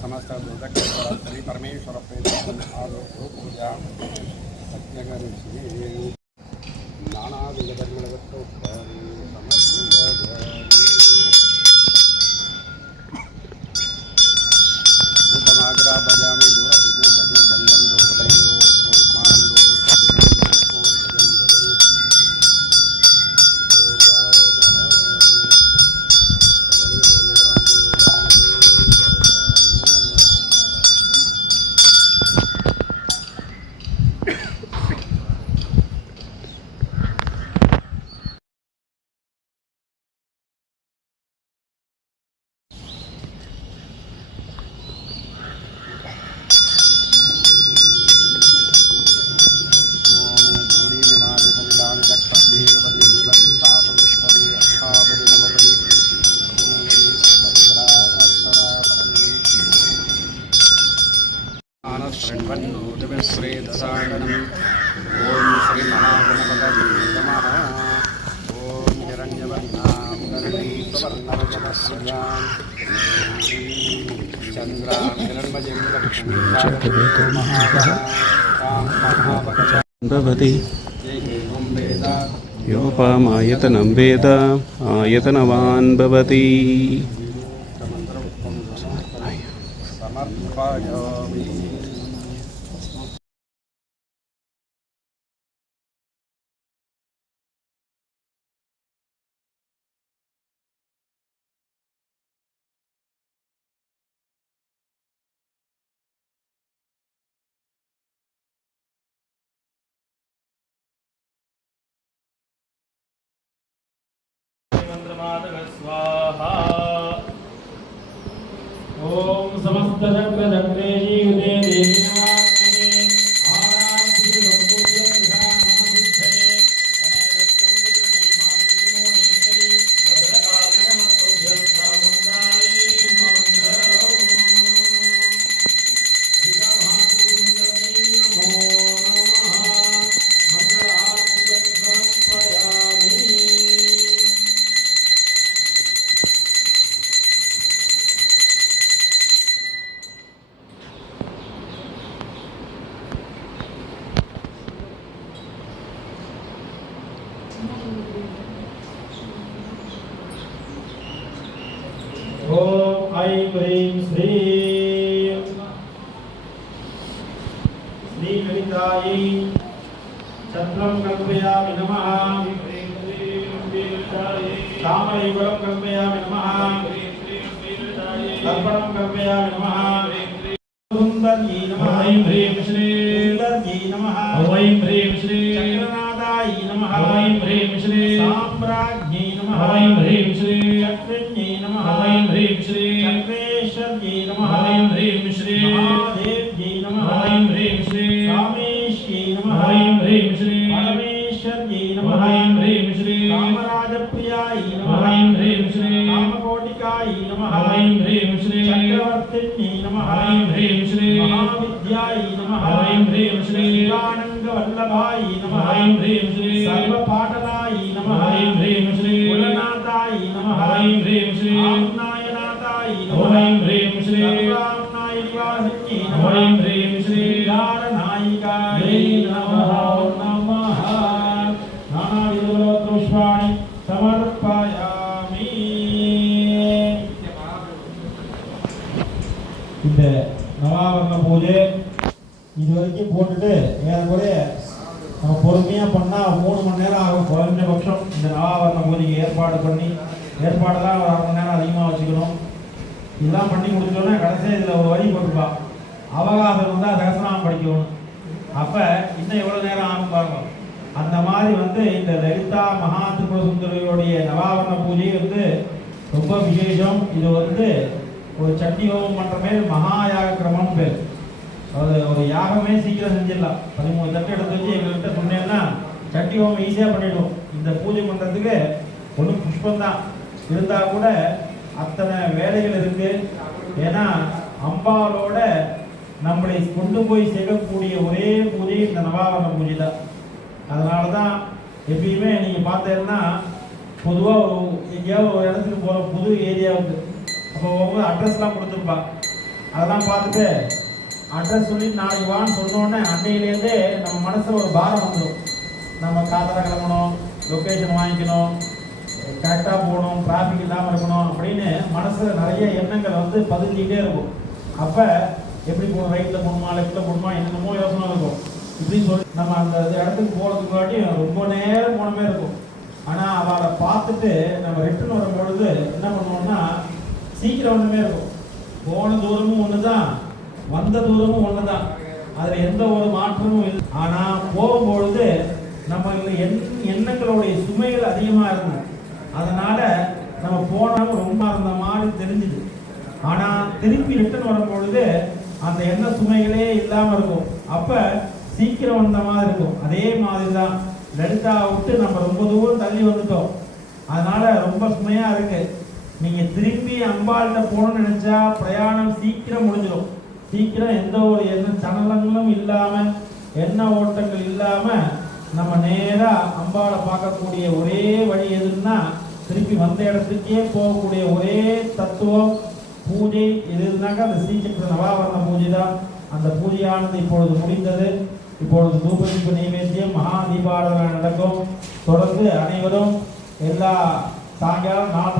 समस्त श्री परमेश्वर पूजा नानाविध रूपमाग्रा बजामे दूर बधु बंधन श्रीदसारणम् ओम श्री महागणपतये नमः। ओम हिरण्यवर्णां गणनीतवर्णवचनस्यां चन्द्रां हिरण्मयीं भवति योपामायतनं वेद आयतनवान् भवति। समर्पयामि। स्वाहा। ओम समस्त चक्र चक्रेशी उदे देवी नमास्ते आराध्य संपूज्य प्रधान नमस्ते गणेशं पुत्रने मानन्ति मोनेश्वरी भद्रकाली नमस्तुभ्यं चामुण्डायै मंगलम् हिता महापुरुषाय नमो नमः। मंगलारति समर्पयामि। ओम ऐं ह्रीं श्रीं श्रीललितायै चन्द्रं कल्पयामि नमः। तामरयुगलं कल्पयामि नमः। दर्पणं कल्पयामि नमः। सुन्दर्यै नमः। ऐं ह्रीं श्रीं सुन्दर्यै नमः। ऐं ह्रीं श्रीं चक्रनादायै नमः। ऐं ह्रीं श्रीं साम्राज्ञै नमः। ऐं ह्रीं श्रीं चक्रज्ञै नमः। ऐं ह्रीं श्रीं चक्रेश्वर्यै नमः। ऐं ह्रीं श्रीं महादेव्यै नमः। ऐं ह्रीं श्रीं कामेश्यै नमः। ऐं ह्रीं श्रीं परमेश्वर्यै नमः। ऐं ह्रीं श्रीं कामराजप्रियायै नमः। ऐं ह्रीं श्रीं कामकोटिकायै नमः। ऐं ह्रीं श्रीं चक्रवर्तिन्यै नमः। ऐं ह्रीं श्रीं महाविद्यायै नमः। ऐं ह्रीं श्रीं आनन्दवल्लभायै नमः। ऐं ह्रीं श्रीं सर्वपाटलायै नमः। ऐं ह्रीं श्रीं कुलनाथायै नमः। ऐं ह्रीं श्रीं आम्नायनाथायै नमः। ऐं ह्रीं श्रीं सर्वाम्नायनिवासिन्यै नमः। ऐं ह्रीं श्रीं धारनायिकायै नमः। नानाविधपुष्पाणि समर्पयामि। இந்த நவாவரண பூஜை இது வரைக்கும் போட்டுட்டு ஏறக்குறைய நம்ம பொறுமையாக பண்ணால் 3 மணி நேரம் ஆகும் குறைஞ்சபட்சம். இந்த நவாவரண பூஜைக்கு ஏற்பாடெல்லாம் ஒரு 1/2 மணி நேரம் அதிகமாக வச்சுக்கணும். இதெல்லாம் பண்ணி முடிச்சோன்னா கடைசியாக இதில் ஒரு வரி போட்டுப்பா, அவகாசம் இருந்தால் சகசநாமம் படிக்கணும். அப்போ இன்னும் எவ்வளோ நேரம் ஆகும் பாருங்க. அந்த மாதிரி இந்த லலிதா மகா திரிபுர சுந்தரியோடைய நவாவரண பூஜை ரொம்ப விசேஷம். இது ஒரு சண்டி ஹோமம் பண்ணுற மாதிரி மகாயாக கிரமம்னு பேர். அது ஒரு யாகமே சீக்கிரம் செஞ்சிடலாம். 13 தட்டு எடுத்து வச்சு எங்கள்கிட்ட சொன்னேன்னா சண்டி ஹோமம் ஈஸியாக பண்ணிவிடுவோம். இந்த பூஜை பண்ணுறதுக்கு ஒன்றும் புஷ்பந்தான், இருந்தால் கூட அத்தனை வேலைகள் இருக்கு. ஏன்னா அம்பாலோட நம்மளை கொண்டு போய் சேர்க்கக்கூடிய ஒரே பூஜை இந்த நவாவரண பூஜை தான். அதனால தான் எப்பயுமே நீங்கள் பார்த்தீங்கன்னா பொதுவாக எங்கேயாவது ஒரு இடத்துக்கு போகிற புது ஏரியாவுக்கு அப்போ போகும்போது அட்ரஸ்லாம் கொடுத்துருப்பா. அதெல்லாம் பார்த்துட்டு அட்ரஸ் சொல்லி நாளைக்கு வான்னு சொன்னோடனே அன்னையிலேருந்தே நம்ம மனசில் ஒரு பாரம் வந்துடும். நம்ம காத்தால கிளம்பணும், லொக்கேஷன் வாங்கிக்கணும், கரெக்டாக போகணும், டிராஃபிக் இல்லாமல் இருக்கணும் அப்படின்னு மனசில் நிறைய எண்ணங்கள் வந்து பதிஞ்சிக்கிட்டே இருக்கும். அப்போ எப்படி போகணும், ரைட்டில் போகணுமா லெஃப்ட்டில் போகணுமா என்னென்னமோ யோசனை இருக்கும். இப்படின்னு சொல்லி நம்ம அந்த இடத்துக்கு போகிறதுக்கு முன்னாடி ரொம்ப நேரம் போனமே இருக்கும். ஆனால் அவளை பார்த்துட்டு நம்ம ரிட்டர்ன் வரும்பொழுது என்ன பண்ணுவோம்னா சீக்கிரம் ஒன்றுமே இருக்கும். போன தூரமும் ஒன்று தான், வந்த தூரமும் ஒன்று தான், அதில் எந்த ஒரு மாற்றமும் இல்லை. ஆனால் போகும்பொழுது நம்ம எண்ணங்களுடைய சுமைகள் அதிகமாக இருக்கும். அதனால் நம்ம போனாலும் ரொம்ப அந்த மாதிரி தெரிஞ்சுது. ஆனால் திருப்பி ரிட்டர்ன் வரும்பொழுது அந்த எண்ண சுமைகளே இல்லாமல் இருக்கும். அப்போ சீக்கிரம் வந்த மாதிரி இருக்கும். அதே மாதிரி தான் லலிதாவை விட்டு நம்ம ரொம்ப தூரம் தள்ளி வந்துட்டோம். அதனால ரொம்ப சுமையாக இருக்கு. நீங்கள் திரும்பி அம்பாள்கிட்ட போகணும்னு நினச்சா பிரயாணம் சீக்கிரம் முடிஞ்சிடும். சீக்கிரம் எந்த ஒரு எண்ண சலனங்களும் இல்லாமல் எண்ண ஓட்டங்கள் இல்லாமல் நம்ம நேராக அம்பாளை பார்க்கக்கூடிய ஒரே வழி எதுன்னா திருப்பி வந்த இடத்துக்கே போகக்கூடிய ஒரே தத்துவம் பூஜை எதுனாக்கா அந்த ஸ்ரீசக்கர நவாவரண பூஜை தான். அந்த பூஜையானது இப்பொழுது முடிந்தது. இப்பொழுது தூபதீப நைவேத்தியம் மகா தீபாராதனை நடக்கும். தொடர்ந்து அனைவரும் எல்லா சாயங்காலம் 4